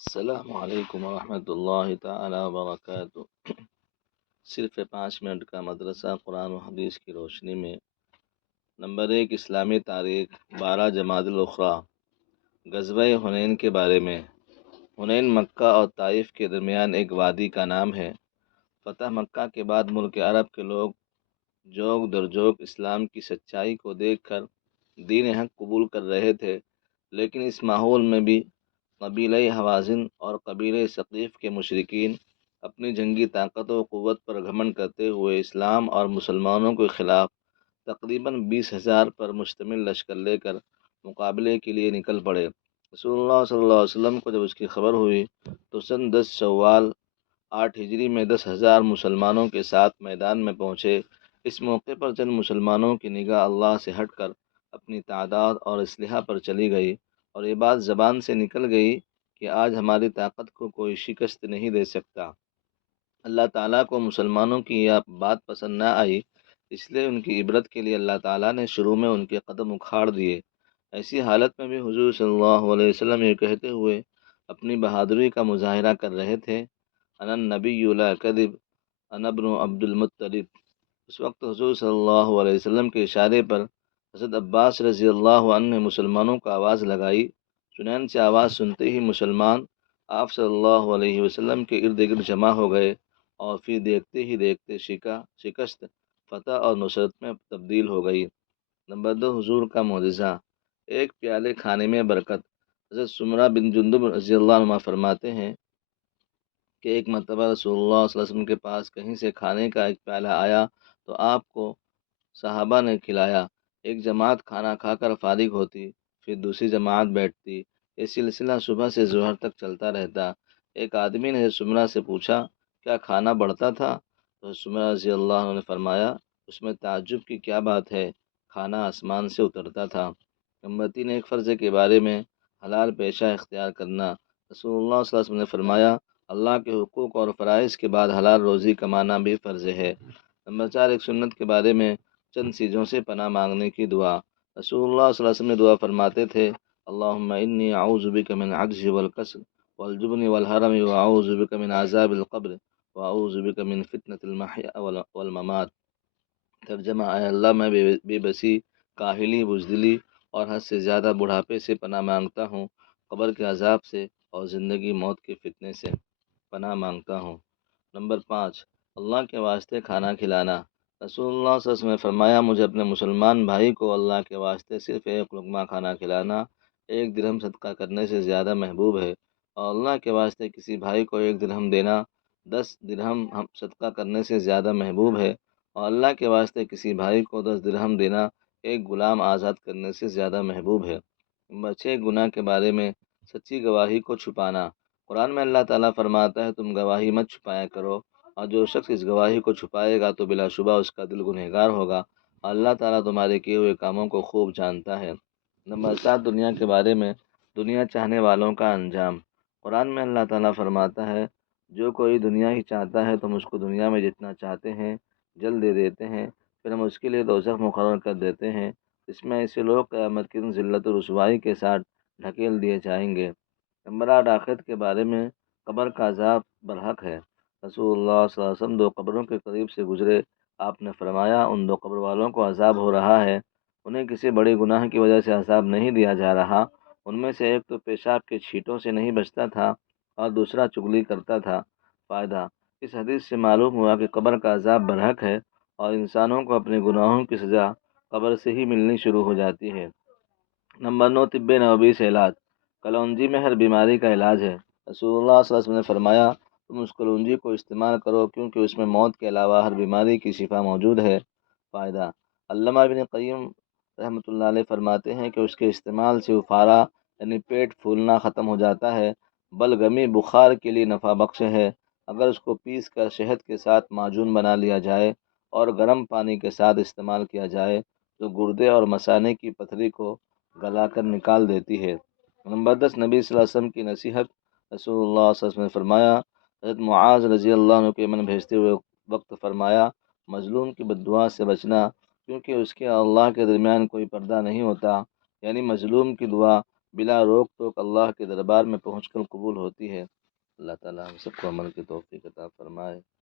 السلام علیکم ورحمۃ اللہ تعالی وبرکاتہ۔ صرف 5 منٹ کا مدرسہ قرآن و حدیث کی روشنی میں۔ نمبر 1، اسلامی تاریخ 12 جمادی الاخری۔ غزوہ حنین کے بارے میں۔ حنین مکہ اور طائف کے درمیان ایک وادی کا نام ہے۔ فتح مکہ کے بعد ملک عرب کے لوگ جوگ در جوگ اسلام کی سچائی کو دیکھ کر دین حق قبول کر رہے تھے، لیکن اس ماحول میں بھی قبیلہ ہوازن اور قبیلہ ثقیف کے مشرکین اپنی جنگی طاقت و قوت پر گھمنڈ کرتے ہوئے اسلام اور مسلمانوں کے خلاف تقریباً 20,000 پر مشتمل لشکر لے کر مقابلے کے لیے نکل پڑے۔ رسول اللہ صلی اللہ علیہ وسلم کو جب اس کی خبر ہوئی تو سن 10 شوال 8 ہجری میں 10,000 مسلمانوں کے ساتھ میدان میں پہنچے۔ اس موقع پر چند مسلمانوں کی نگاہ اللہ سے ہٹ کر اپنی تعداد اور اسلحہ پر چلی گئی، اور یہ بات زبان سے نکل گئی کہ آج ہماری طاقت کو کوئی شکست نہیں دے سکتا۔ اللہ تعالیٰ کو مسلمانوں کی یہ بات پسند نہ آئی، اس لیے ان کی عبرت کے لیے اللہ تعالیٰ نے شروع میں ان کے قدم اکھاڑ دیے۔ ایسی حالت میں بھی حضور صلی اللہ علیہ وسلم یہ کہتے ہوئے اپنی بہادری کا مظاہرہ کر رہے تھے، انا النبی لا کذب انا ابن عبد المطلب۔ اس وقت حضور صلی اللہ علیہ وسلم کے اشارے پر حضرت عباس رضی اللہ عنہ نے مسلمانوں کو آواز لگائی۔ چنانچہ آواز سنتے ہی مسلمان آپ صلی اللہ علیہ وسلم کے ارد گرد جمع ہو گئے، اور پھر دیکھتے ہی دیکھتے شکست فتح اور نصرت میں تبدیل ہو گئی۔ نمبر 2، حضور کا معجزہ۔ ایک پیالے کھانے میں برکت۔ حضرت سمرہ بن جندب رضی اللہ عنہ فرماتے ہیں کہ ایک مرتبہ رسول اللہ صلی اللہ علیہ وسلم کے پاس کہیں سے کھانے کا ایک پیالہ آیا تو آپ کو صحابہ نے کھلایا۔ ایک جماعت کھانا کھا کر فارغ ہوتی، پھر دوسری جماعت بیٹھتی، یہ سلسلہ صبح سے ظہر تک چلتا رہتا۔ ایک آدمی نے سمرہ سے پوچھا، کیا کھانا بڑھتا تھا؟ تو سمرہ رضی اللہ عنہ نے فرمایا، اس میں تعجب کی کیا بات ہے، کھانا آسمان سے اترتا تھا۔ نمبر 3، ایک فرض کے بارے میں حلال پیشہ اختیار کرنا۔ رسول اللہ صلی اللہ علیہ وسلم نے فرمایا، اللہ کے حقوق اور فرائض کے بعد حلال روزی کمانا بھی فرض ہے۔ نمبر 4، ایک سنت کے بارے میں چند چیزوں سے پناہ مانگنے کی دعا۔ رسول اللہ صلی اللہ علیہ وسلم نے دعا فرماتے تھے، اللہم انی اعوذ بک من العجز والکسل والجبن والحرم واعوذ بک من عذاب القبر واعوذ بک من فتنة المحیا والممات۔ ترجمہ، اے اللہ میں بے بسی، کاہلی، بزدلی اور حد سے زیادہ بڑھاپے سے پناہ مانگتا ہوں، قبر کے عذاب سے اور زندگی موت کے فتنے سے پناہ مانگتا ہوں۔ نمبر 5، اللہ کے واسطے کھانا کھلانا۔ رسول اللہ صلی اللہ علیہ وسلم نے فرمایا، مجھے اپنے مسلمان بھائی کو اللہ کے واسطے صرف ایک لقمہ کھانا کھلانا 1 درہم صدقہ کرنے سے زیادہ محبوب ہے، اور اللہ کے واسطے کسی بھائی کو 1 درہم دینا 10 درہم صدقہ کرنے سے زیادہ محبوب ہے، اور اللہ کے واسطے کسی بھائی کو 10 درہم دینا ایک غلام آزاد کرنے سے زیادہ محبوب ہے۔ نمبر 6، گناہ کے بارے میں سچی گواہی کو چھپانا۔ قرآن میں اللہ تعالیٰ فرماتا ہے، تم گواہی مت چھپایا کرو، اور جو شخص اس گواہی کو چھپائے گا تو بلا شبہ اس کا دل گنہگار ہوگا، اور اللہ تعالیٰ تمہارے کیے ہوئے کاموں کو خوب جانتا ہے۔ نمبر 7، دنیا کے بارے میں دنیا چاہنے والوں کا انجام۔ قرآن میں اللہ تعالیٰ فرماتا ہے، جو کوئی دنیا ہی چاہتا ہے تم اس کو دنیا میں جتنا چاہتے ہیں جلد دے دیتے ہیں، پھر ہم اس کے لیے دوزخ مقرر کر دیتے ہیں، اس میں ایسے لوگ قیامت کے دن ذلت و رسوائی کے ساتھ ڈھکیل دیے جائیں گے۔ نمبر 8، آخرت کے بارے میں قبر کا عذاب برحق ہے۔ رسول اللہ صلی اللہ علیہ وسلم 2 قبروں کے قریب سے گزرے، آپ نے فرمایا، ان 2 قبر والوں کو عذاب ہو رہا ہے، انہیں کسی بڑے گناہ کی وجہ سے عذاب نہیں دیا جا رہا، ان میں سے ایک تو پیشاب کے چھینٹوں سے نہیں بچتا تھا اور دوسرا چغلی کرتا تھا۔ فائدہ، اس حدیث سے معلوم ہوا کہ قبر کا عذاب برحق ہے، اور انسانوں کو اپنے گناہوں کی سزا قبر سے ہی ملنی شروع ہو جاتی ہے۔ نمبر 9، طب نبوی سے علاج۔ کلونجی میں ہر بیماری کا علاج ہے۔ رسول اللہ صلی اللہ علیہ وسلم نے فرمایا، تم اس کلونجی کو استعمال کرو کیونکہ اس میں موت کے علاوہ ہر بیماری کی شفا موجود ہے۔ فائدہ، علامہ ابن قیم رحمۃ اللہ علیہ فرماتے ہیں کہ اس کے استعمال سے افارہ یعنی پیٹ پھولنا ختم ہو جاتا ہے، بلغمی بخار کے لیے نفع بخش ہے۔ اگر اس کو پیس کر شہد کے ساتھ معجون بنا لیا جائے اور گرم پانی کے ساتھ استعمال کیا جائے تو گردے اور مثانے کی پتھری کو گلا کر نکال دیتی ہے۔ نمبر 10، نبی صلی اللہ علیہ وسلم کی نصیحت۔ رسول اللہ صلی اللہ علیہ وسلم نے فرمایا، حضرت معاذ رضی اللہ عنہ کے یمن بھیجتے ہوئے وقت فرمایا، مظلوم کی بد دعا سے بچنا، کیونکہ اس کے اللہ کے درمیان کوئی پردہ نہیں ہوتا، یعنی مظلوم کی دعا بلا روک ٹوک اللہ کے دربار میں پہنچ کر قبول ہوتی ہے۔ اللہ تعالیٰ ہم سب کو عمل کی توفیق عطا فرمائے۔